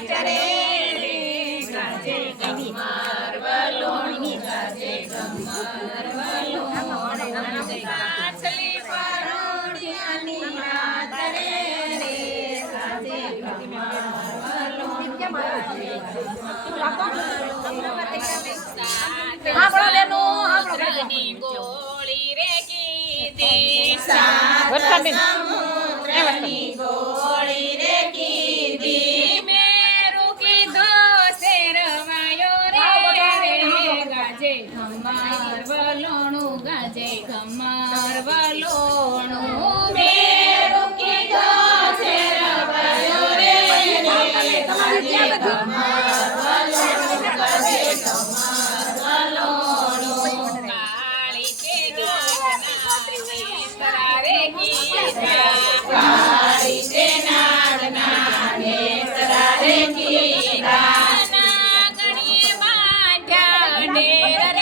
ચરે રે ગાજે ગમાર વલોણું ગાજે ગમાર વલોણું કાચલી પરોઠિયાની રાત રે ગાજે ગમાર વલોણું ગોળી રે કીધી સમુદ્રની ગોળી રે કીધી મેરું કીધો શેરવાયો રે ગાજે ગમાર વલોણું ગાજે ગમાર વલોણું મેરું કીધો શેરવાયો રે ગાજે ગમાર વલોણું ગાજે ગમાર વલોણું કાળી કે ગાજના નેસરા રે કીધા કાળી તે નાડના નેસરા રે કીધા નાગણીએ બાંધ્યા ડેર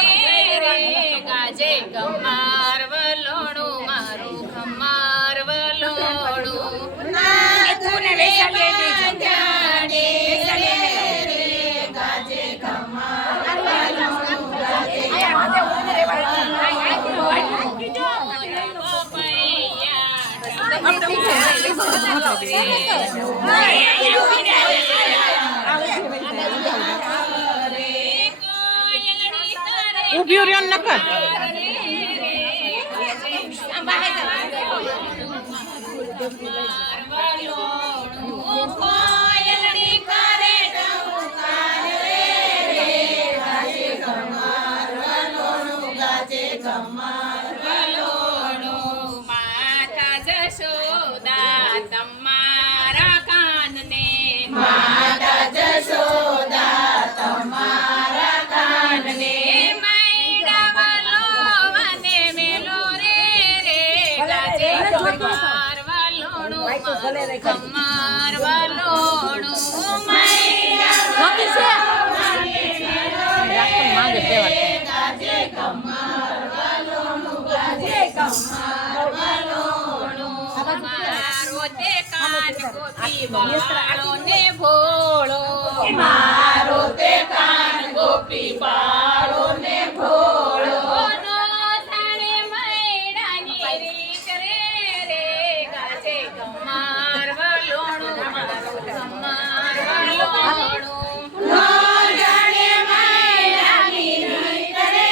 રે ગાજે ગમાર વલોણું મારું ગમાર વલોણું નાગને બાંધ્યા ડેર રે ગાજે ગમાર વલોણું ગાજે ઉભી રહ્યો ન કર તમારા કાનને માતા જશોદા તમારા કાનને મૈડા વાલો વને મેલો રે ગાજે ગમાર વલોણું ગમાર વલોણું મૈડા ગાજે ગમાર વલોણું ગાજે ગમાર વલોણું મારો તે કાન ગોપી બાળો ને ભોળો મારો તે કાન ગોપી બાળો ને ભોળો નો થાણે મૈડાની રીત રે ગાજે ગમાર વલોણું મારો ગમાર વલોણું નો જાણે મૈડાની રીત રે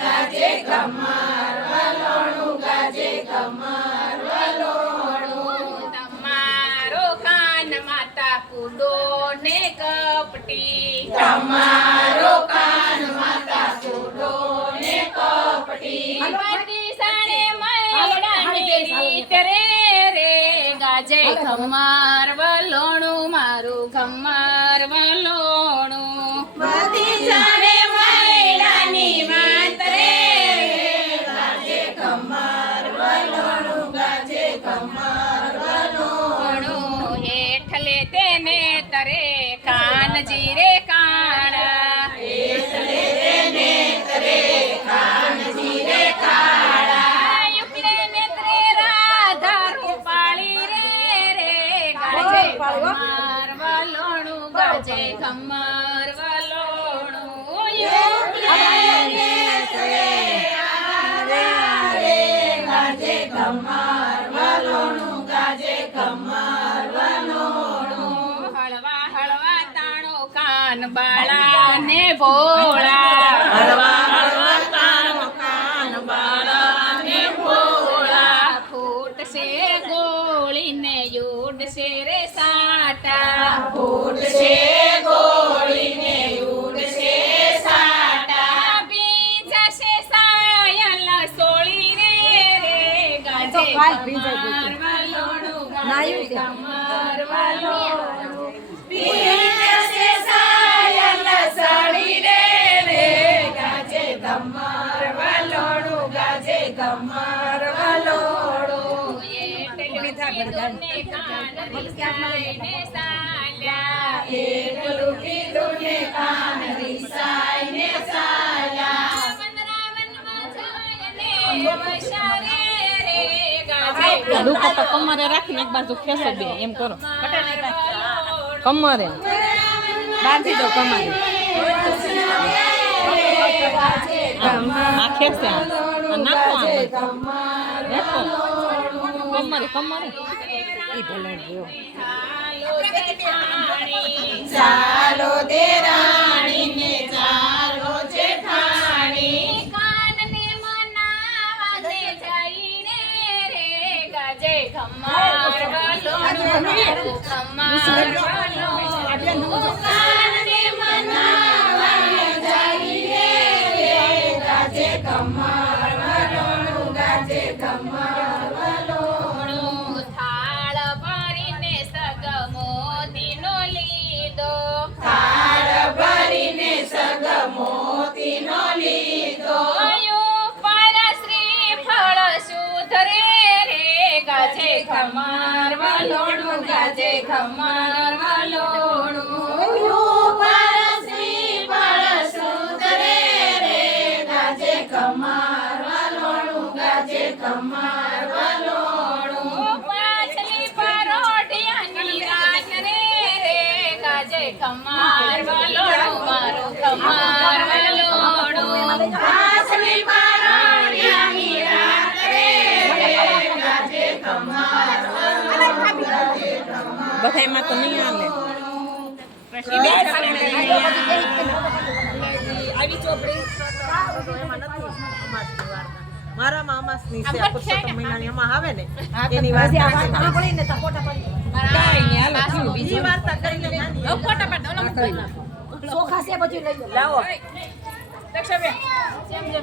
ગાજે ગમાર વલોણું ગાજે ગમાર કુડો ને કપટી તમારો કાન માતા કુડો ને કપટી બધી સાણે મૈડાની રીત રે ગાજે ગમાર વલોણું મારું ગમાર વલોણું બધી સાણે મૈડાની વાત રે ગાજે ગમાર વલોણું ગાજે ગમાર વલોણું હેઠલે તેને તરે કાનજી રે કાળા એટલે તેને તરે કાનજી રે કાળા યુકલે નેત્રે રાધા રૂપાળી રે ગાજે ગમાર વલોણું ગાજે ગમાર વલોણું યુકલે નેત્રે રાધા રે ગાજે ગમાર વલોણું ગાજે ગમાર વલોણું હળવા હળવા તાણો કાન બાળા ને ભોળા હળવા હળવા તાણો કાન બાળા ને ભોળા ફૂટશે ગોળી ને યુડશે રે સાટા ફૂટશે ગોળી ને યુડશે સાટા બીજશે સાયલ સોળી રે ગાજે ગમાર વલોણું ગાજે ગમાર વલોણું બીજશે સાયલ સોળી રે ગાજે ગમાર વલોણું ગાજે ગમાર વલોણું એટલું ને કાન રિસાઈને સાલ્યા એટલું કીધું ને કાન રિસાઈને સાલ્યા વનરાવનમાં જાય ને વસારે રે ગાજે દુપટ્ટો કમરે રાખીને એક બાજુ ખેંચો દે એમ કરો. કમરે બાંધી દો કમરે આ ખેંચશે આ નાખો નાખો કમરે ઈ ભલે ગયો ચાલો દેરાણી ને ચાલો જેઠાણી કાનને મનાવા દે જઈને રે ગાજે ખમાર વાલો ખમાર વાલો કાનને મનાવા જઈને રે ગાજે ખમાર વાલો ગાજે ખમાર વાલો થાળ ભરીને સગમોતીનો લીધો થાળ ભરીને સગમોતીનો લીધો પર શ્રી ફળ સુધરે રે ગાજે ખમાર વાલોણું ગાજે ખમાર વાલોણું પર શ્રી ફળ સુધરે રે ગાજે ખમાર વાલોણું ગાજે ખમાર વાલોણું પાછલી પરોઢિયાની રાત રે ગાજે ખમાર વાલોણું મારું ખમાર વાલોણું પાછલી પરોઢિયાની રાત રે ગાજે ખમાર વાલોણું બધાયમાં તો નહીં હાલે આવી ચોપડી મારામાં અમાસની છે પુરુષોત્તમ મહિનાની અમાસ આવે ને એની વાર્તા ઈ વાર્તા કરીને નાની ફોટા પાડ ઓલા મૂકી લાવો દક્ષાબેન જેમ જેમ